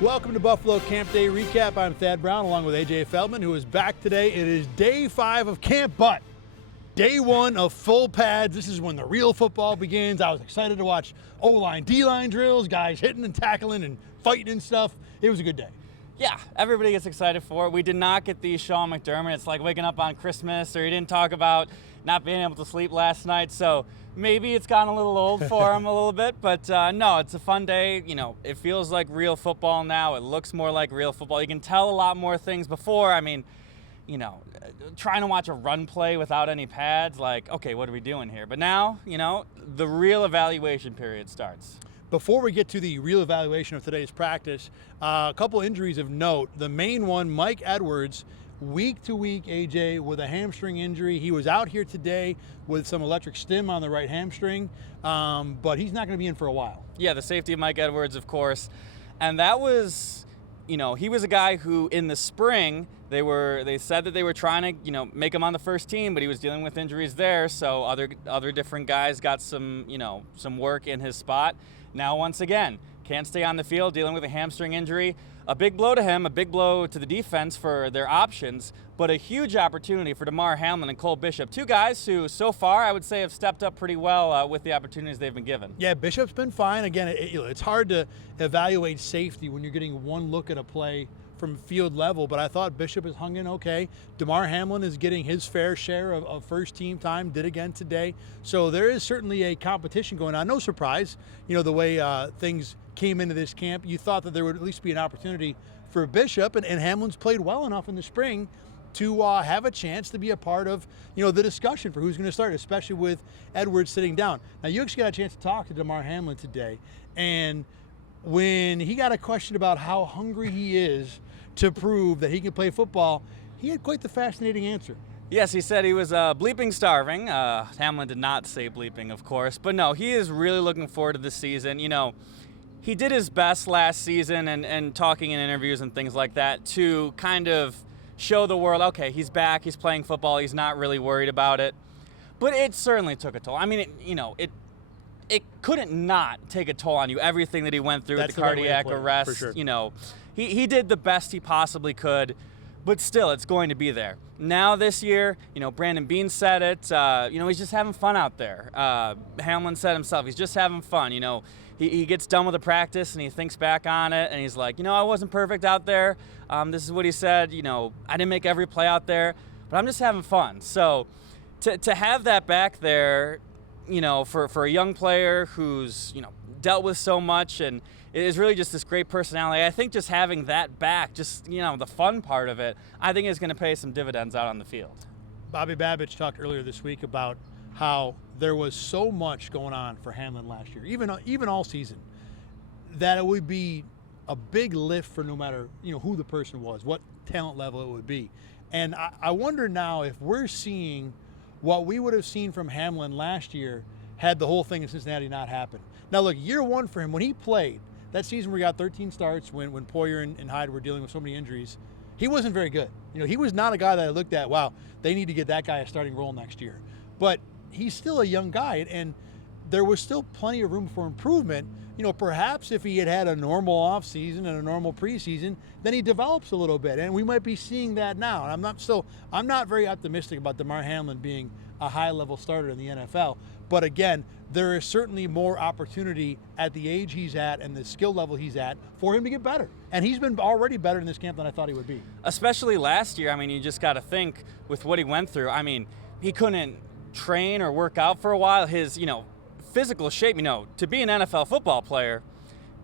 Welcome to Buffalo Campday Recap. I'm Thad Brown along with AJ Feldman, who is back today. It is day 5 of camp, but day 1 of full pads. This is when the real football begins. I was excited to watch O-line, D-line drills, guys hitting and tackling and fighting and stuff. It was a good day. Yeah, everybody gets excited for it. We did not get the Sean McDermott. It's like waking up on Christmas, or he didn't talk about not being able to sleep last night. So maybe it's gotten a little old for him a little bit. But no, it's a fun day. You know, it feels like real football now. It looks more like real football. You can tell a lot more things before. I mean, you know, trying to watch a run play without any pads, like, okay, what are we doing here? But now, you know, the real evaluation period starts. Before we get to the real evaluation of today's practice, a couple injuries of note. The main one, Mike Edwards, week to week, AJ, with a hamstring injury. He was out here today with some electric stim on the right hamstring, but he's not going to be in for a while. Yeah, the safety of Mike Edwards, of course. And that was, you know, he was a guy who in the spring, they said that they were trying to, you know, make him on the first team, but he was dealing with injuries there. So other different guys got some, you know, some work in his spot. Now, once again, can't stay on the field, dealing with a hamstring injury. A big blow to him, a big blow to the defense for their options, but a huge opportunity for Demar Hamlin and Cole Bishop. Two guys who, so far, I would say have stepped up pretty well with the opportunities they've been given. Yeah, Bishop's been fine. Again, it's hard to evaluate safety when you're getting one look at a play from field level, but I thought Bishop has hung in okay. Demar Hamlin is getting his fair share of first team time, did again today. So there is certainly a competition going on. No surprise, you know, the way things came into this camp. You thought that there would at least be an opportunity for Bishop, and Hamlin's played well enough in the spring to have a chance to be a part of, you know, the discussion for who's going to start, especially with Edwards sitting down. Now, you actually got a chance to talk to Demar Hamlin today, and when he got a question about how hungry he is to prove that he can play football, he had quite the fascinating answer. Yes, he said he was bleeping starving. Hamlin did not say bleeping, of course. But no, he is really looking forward to this season. You know, he did his best last season and talking in interviews and things like that to kind of show the world, okay, he's back, he's playing football, he's not really worried about it. But it certainly took a toll. I mean, it couldn't not take a toll on you, everything that he went through with the cardiac arrest. For sure. You know, he did the best he possibly could, but still, it's going to be there. Now this year, you know, Brandon Beane said it, you know, he's just having fun out there. Hamlin said himself, he's just having fun. You know, he gets done with the practice and he thinks back on it and he's like, you know, I wasn't perfect out there. This is what he said, you know, I didn't make every play out there, but I'm just having fun. So to have that back there, you know, for a young player who's, you know, dealt with so much and is really just this great personality, I think just having that back, just, you know, the fun part of it, I think is going to pay some dividends out on the field. Bobby Babich talked earlier this week about how there was so much going on for Hamlin last year, even all season, that it would be a big lift for no matter, you know, who the person was, what talent level it would be. And I wonder now if we're seeing what we would have seen from Hamlin last year had the whole thing in Cincinnati not happened. Now, look, year one for him, when he played, that season where he got 13 starts, when Poyer and Hyde were dealing with so many injuries, he wasn't very good. You know, he was not a guy that I looked at, wow, they need to get that guy a starting role next year. But he's still a young guy, and there was still plenty of room for improvement. You know, perhaps if he had had a normal offseason and a normal preseason, then he develops a little bit, and we might be seeing that now. And I'm not very optimistic about Demar Hamlin being a high-level starter in the NFL. But again, there is certainly more opportunity at the age he's at and the skill level he's at for him to get better. And he's been already better in this camp than I thought he would be. Especially last year. I mean, you just got to think with what he went through. I mean, he couldn't train or work out for a while. His, you know, physical shape, you know, to be an NFL football player,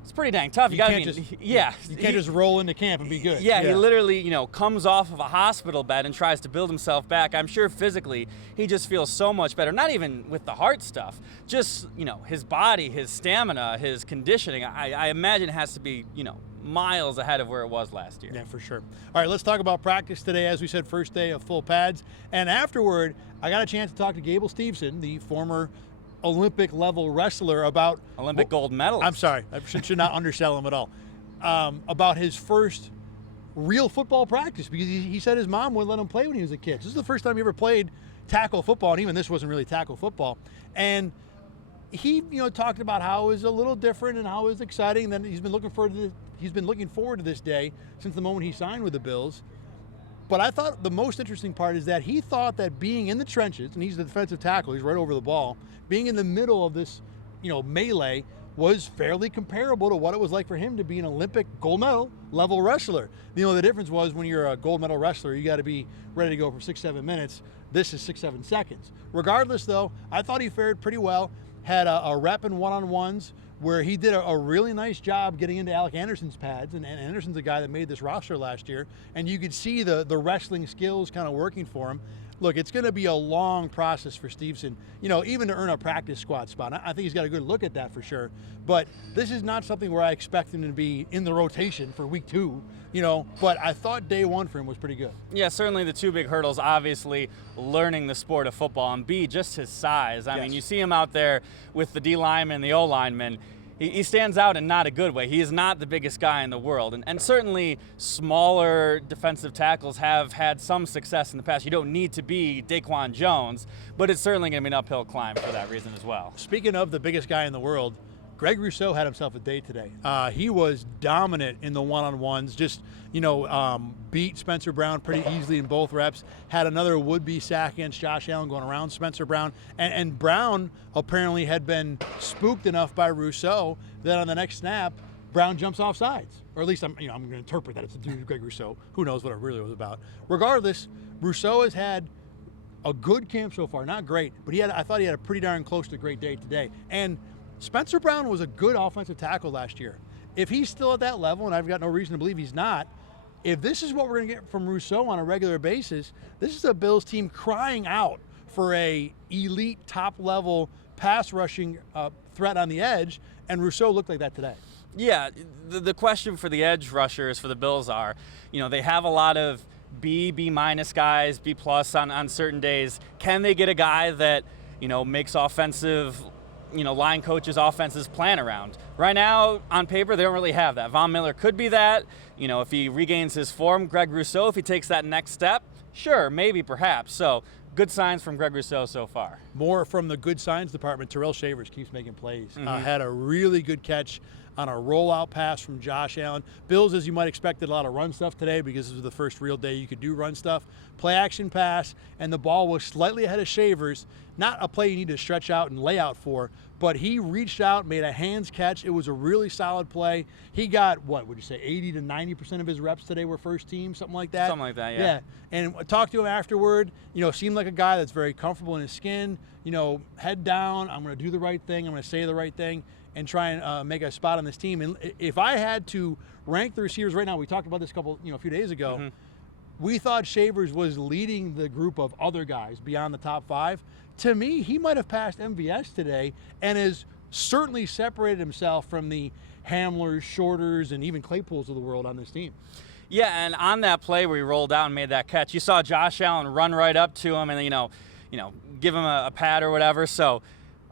it's pretty dang tough. You can't just roll into camp and be good. Yeah, he literally, you know, comes off of a hospital bed and tries to build himself back. I'm sure physically he just feels so much better. Not even with the heart stuff, just, you know, his body, his stamina, his conditioning. I imagine it has to be, you know, miles ahead of where it was last year. Yeah, for sure. All right, let's talk about practice today. As we said, first day of full pads. And afterward, I got a chance to talk to Gable Steveson, the former Olympic level wrestler, about Olympic gold medalist. I'm sorry, I should not undersell him at all. About his first real football practice, because he said his mom wouldn't let him play when he was a kid. This is the first time he ever played tackle football, and even this wasn't really tackle football. And he talked about how it was a little different and how it was exciting. Then he's been looking forward to this day since the moment he signed with the Bills. But I thought the most interesting part is that he thought that being in the trenches, and he's the defensive tackle, he's right over the ball, being in the middle of this, melee was fairly comparable to what it was like for him to be an Olympic gold medal level wrestler. The difference was when you're a gold medal wrestler, you got to be ready to go for 6-7 minutes. This is 6-7 seconds. Regardless, though, I thought he fared pretty well. Had a rep in one-on-ones where he did a really nice job getting into Alec Anderson's pads, and Anderson's a guy that made this roster last year, and you could see the wrestling skills kind of working for him. Look, it's going to be a long process for Steveson, even to earn a practice squad spot. I think he's got a good look at that for sure, but this is not something where I expect him to be in the rotation for week 2, but I thought day 1 for him was pretty good. Yeah, certainly the 2 big hurdles, obviously learning the sport of football, and B, just his size. I mean, you see him out there with the D lineman, the O lineman. He stands out in not a good way. He is not the biggest guy in the world. And certainly smaller defensive tackles have had some success in the past. You don't need to be Daquan Jones, but it's certainly going to be an uphill climb for that reason as well. Speaking of the biggest guy in the world, Greg Rousseau had himself a day today. He was dominant in the one-on-ones, just, beat Spencer Brown pretty easily in both reps, had another would-be sack against Josh Allen going around Spencer Brown, and Brown apparently had been spooked enough by Rousseau that on the next snap, Brown jumps off sides. Or at least I'm going to interpret that it's a dude, Greg Rousseau. Who knows what it really was about. Regardless, Rousseau has had a good camp so far. Not great, but I thought he had a pretty darn close to great day today. And Spencer Brown was a good offensive tackle last year. If he's still at that level, and I've got no reason to believe he's not, if this is what we're going to get from Rousseau on a regular basis, this is a Bills team crying out for a elite top-level pass rushing threat on the edge, and Rousseau looked like that today. Yeah, the question for the edge rushers for the Bills are, they have a lot of B minus guys, B plus on certain days. Can they get a guy that, makes offensive line coaches' offenses plan around? Right now, on paper, they don't really have that. Von Miller could be that. If he regains his form, Greg Rousseau, if he takes that next step, sure, maybe, perhaps. So, good signs from Greg Rousseau so far. More from the good signs department. Terrell Shavers keeps making plays. Had a really good catch on a rollout pass from Josh Allen. Bills, as you might expect, did a lot of run stuff today because this was the first real day you could do run stuff. Play action pass, and the ball was slightly ahead of Shavers. Not a play you need to stretch out and lay out for, but he reached out, made a hands catch. It was a really solid play. He got, what would you say, 80 to 90% of his reps today were first team, something like that? Something like that, yeah. And talked to him afterward, seemed like a guy that's very comfortable in his skin, head down, I'm going to do the right thing, I'm going to say the right thing, and try and make a spot on this team. And if I had to rank the receivers right now, we talked about this a few days ago, we thought Shavers was leading the group of other guys beyond the top 5. To me, he might have passed MVS today and has certainly separated himself from the Hamlers, Shorters, and even Claypools of the world on this team. Yeah, and on that play where he rolled out and made that catch, you saw Josh Allen run right up to him and, give him a pat or whatever. So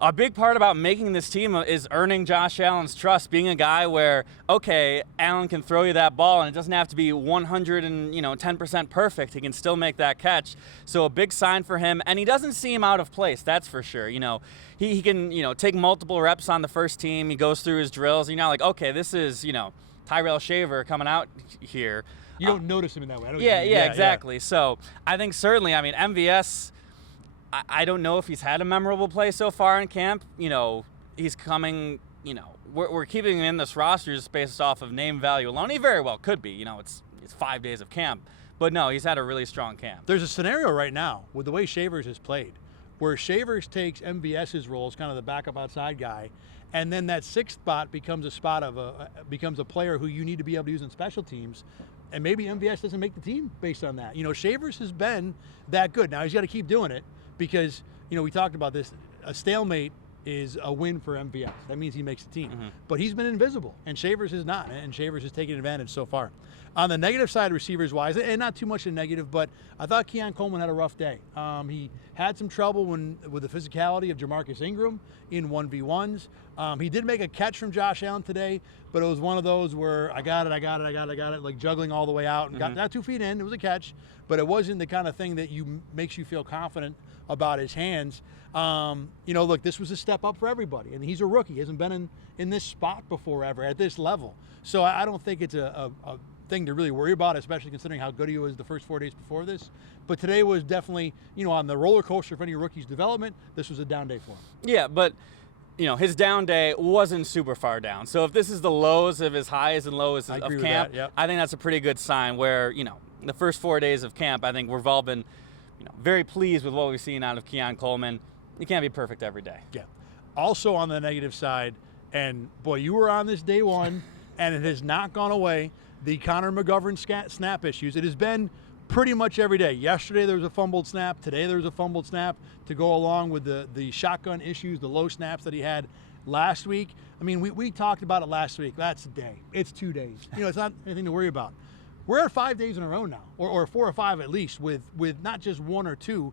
a big part about making this team is earning Josh Allen's trust, being a guy where, okay, Allen can throw you that ball and it doesn't have to be 110% perfect. He can still make that catch. So a big sign for him, and he doesn't seem out of place, that's for sure. He can, take multiple reps on the first team. He goes through his drills. You're not like, okay, this is, Tyrell Shaver coming out here. You don't notice him in that way. Yeah, exactly. Yeah. So I think certainly, MVS, I don't know if he's had a memorable play so far in camp. He's coming, we're keeping him in this roster just based off of name value alone. He very well could be. It's 5 days of camp. But no, he's had a really strong camp. There's a scenario right now with the way Shavers has played where Shavers takes MVS's role as kind of the backup outside guy, and then that sixth spot becomes a player who you need to be able to use in special teams. And maybe MVS doesn't make the team based on that. Shavers has been that good. Now he's got to keep doing it, because, we talked about this, a stalemate is a win for MVS. That means he makes the team. But he's been invisible, and Shavers is not, and Shavers is taking advantage so far. On the negative side, receivers-wise, and not too much of negative, but I thought Keon Coleman had a rough day. He had some trouble with the physicality of Jamarcus Ingram in 1v1s. He did make a catch from Josh Allen today, but it was one of those where I got it, like juggling all the way out and got 2 feet in. It was a catch, but it wasn't the kind of thing that makes you feel confident about his hands. Look, this was a step up for everybody, and he's a rookie. He hasn't been in this spot before ever at this level. So I don't think it's a thing to really worry about, especially considering how good he was the first 4 days before this. But today was definitely, on the roller coaster of any rookie's development, this was a down day for him. Yeah, but his down day wasn't super far down. So if this is the lows of his highs and lows of camp, I think that's a pretty good sign where, the first 4 days of camp, I think we've all been, very pleased with what we've seen out of Keon Coleman. You can't be perfect every day. Yeah. Also on the negative side, and boy, you were on this day one, and it has not gone away, the Connor McGovern snap issues. It has been pretty much every day. Yesterday there was a fumbled snap. Today there was a fumbled snap to go along with the shotgun issues, the low snaps that he had last week. I mean, we talked about it last week. That's a day. It's 2 days. It's not anything to worry about. We're at 5 days in a row now, or 4 or 5 at least, with not just 1 or 2.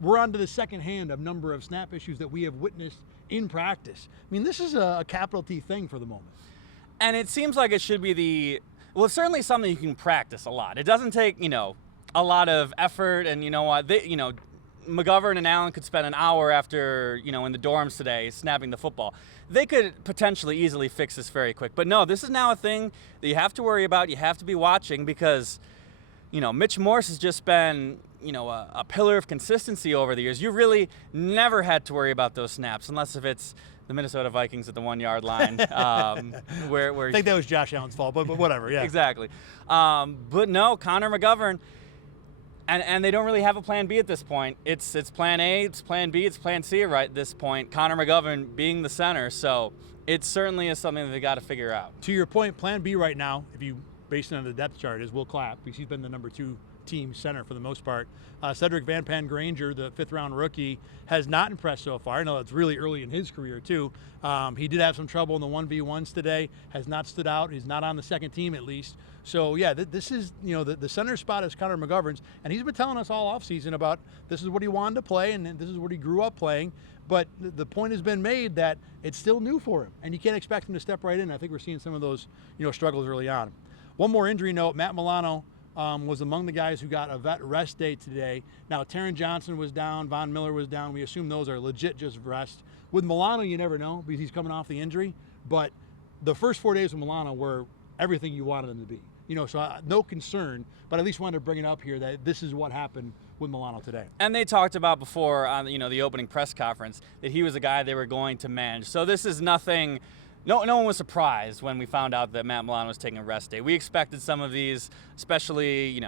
We're on to the second hand of number of snap issues that we have witnessed in practice. I mean, this is a capital T thing for the moment. And it seems like it should be it's certainly something you can practice a lot. It doesn't take, a lot of effort, and McGovern and Allen could spend an hour after, in the dorms today snapping the football. They could potentially easily fix this very quick. But no, this is now a thing that you have to worry about. You have to be watching because, Mitch Morse has just been, a pillar of consistency over the years. You really never had to worry about those snaps unless if it's the Minnesota Vikings at the 1 yard line. Where I think that was Josh Allen's fault, but whatever, yeah. Exactly. But no, Connor McGovern, and they don't really have a plan B at this point. It's plan A, it's plan B, it's plan C right at this point. Connor McGovern being the center, so it certainly is something that they got to figure out. To your point, plan B right now, if you base it on the depth chart, is Will Clapp, because he's been the number 2 team center for the most part. Cedric Van Pan Granger, the 5th-round rookie, has not impressed so far. I know it's really early in his career, too. He did have some trouble in the 1v1s today, has not stood out. He's not on the second team, at least. So, yeah, this is, the center spot is Connor McGovern's, and he's been telling us all offseason about this is what he wanted to play, and this is what he grew up playing. But the point has been made that it's still new for him, and you can't expect him to step right in. I think we're seeing some of those, struggles early on. One more injury note, Matt Milano was among the guys who got a vet rest day today. Now, Taron Johnson was down, Von Miller was down. We assume those are legit just rest. With Milano, you never know because he's coming off the injury. But the first 4 days of Milano were everything you wanted them to be. So no concern, but at least wanted to bring it up here that this is what happened with Milano today. And they talked about before on the opening press conference that he was a guy they were going to manage. So this is nothing. No one was surprised when we found out that Matt Milano was taking a rest day. We expected some of these, especially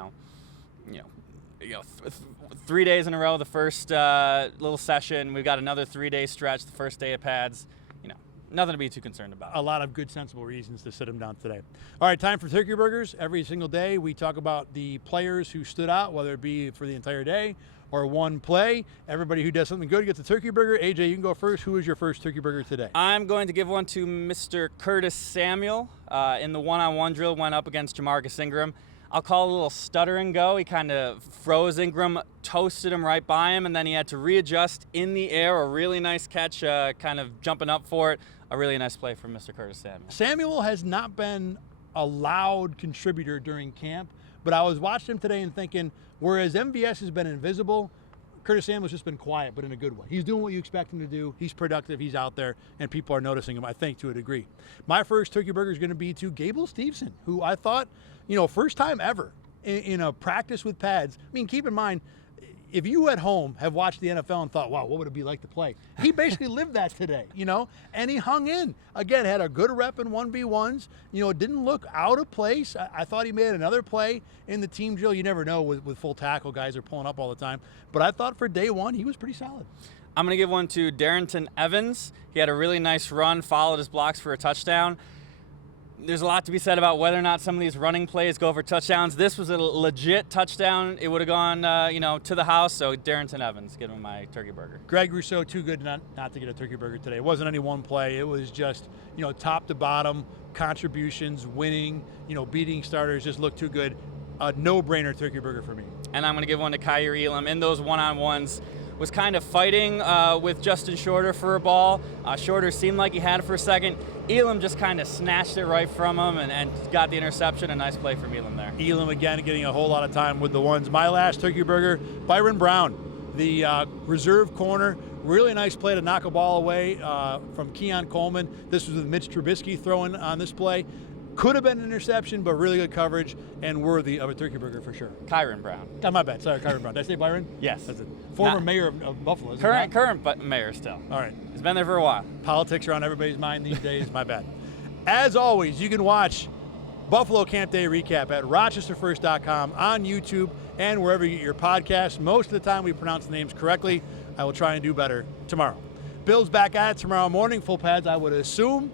3 days in a row. The first little session, we've got another 3-day stretch. The first day of pads. Nothing to be too concerned about. A lot of good, sensible reasons to sit him down today. All right, time for Turkey Burgers. Every single day we talk about the players who stood out, whether it be for the entire day or one play. Everybody who does something good gets a turkey burger. AJ, you can go first. Who is your first turkey burger today? I'm going to give one to Mr. Curtis Samuel. In the one-on-one drill, went up against Jamarcus Ingram. I'll call it a little stutter and go. He kind of froze Ingram, toasted him right by him, and then he had to readjust in the air. A really nice catch, kind of jumping up for it. A really nice play from Mr. Curtis Samuel. Samuel has not been a loud contributor during camp, but I was watching him today and thinking, whereas MVS has been invisible, Curtis Samuel's just been quiet, but in a good way. He's doing what you expect him to do. He's productive. He's out there, and people are noticing him, I think, to a degree. My first turkey burger is going to be to Gable Steveson, who I thought, first time ever in a practice with pads. I mean, keep in mind, if you at home have watched the NFL and thought, wow, what would it be like to play? He basically lived that today, and he hung in. Again, had a good rep in 1v1s, didn't look out of place. I thought he made another play in the team drill. You never know with full tackle, guys are pulling up all the time. But I thought for day one, he was pretty solid. I'm going to give one to Darrington Evans. He had a really nice run, followed his blocks for a touchdown. there's a lot to be said about whether or not some of these running plays go for touchdowns. This was a legit touchdown. It would have gone, to the house. So Darrington Evans, give him my turkey burger. Greg Rousseau, too good not to get a turkey burger today. It wasn't any one play. It was just, top to bottom, contributions, winning, beating starters, just looked too good. A no-brainer turkey burger for me. And I'm going to give one to Kyrie Elam. In those one-on-ones, was kind of fighting with Justin Shorter for a ball. Shorter seemed like he had it for a second. Elam just kind of snatched it right from him and got the interception. A nice play from Elam there. Elam again getting a whole lot of time with the ones. My last turkey burger, Byron Brown, the reserve corner. Really nice play to knock a ball away from Keon Coleman. This was with Mitch Trubisky throwing on this play. Could have been an interception, but really good coverage and worthy of a turkey burger for sure. Kyron Brown. Oh, my bad. Sorry, Kyron Brown. Did I say Byron? Yes. That's it. Former mayor of Buffalo. Current mayor still. All right. He's been there for a while. Politics are on everybody's mind these days. My bad. As always, you can watch Buffalo Campday Recap at rochesterfirst.com, on YouTube, and wherever you get your podcasts. Most of the time we pronounce the names correctly. I will try and do better tomorrow. Bill's back at it tomorrow morning. Full pads, I would assume.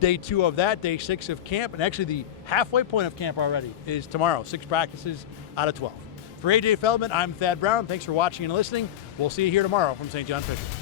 Day 2 of that, day 6 of camp, and actually the halfway point of camp already is tomorrow. 6 practices out of 12. For AJ Feldman, I'm Thad Brown. Thanks for watching and listening. We'll see you here tomorrow from St. John Fisher.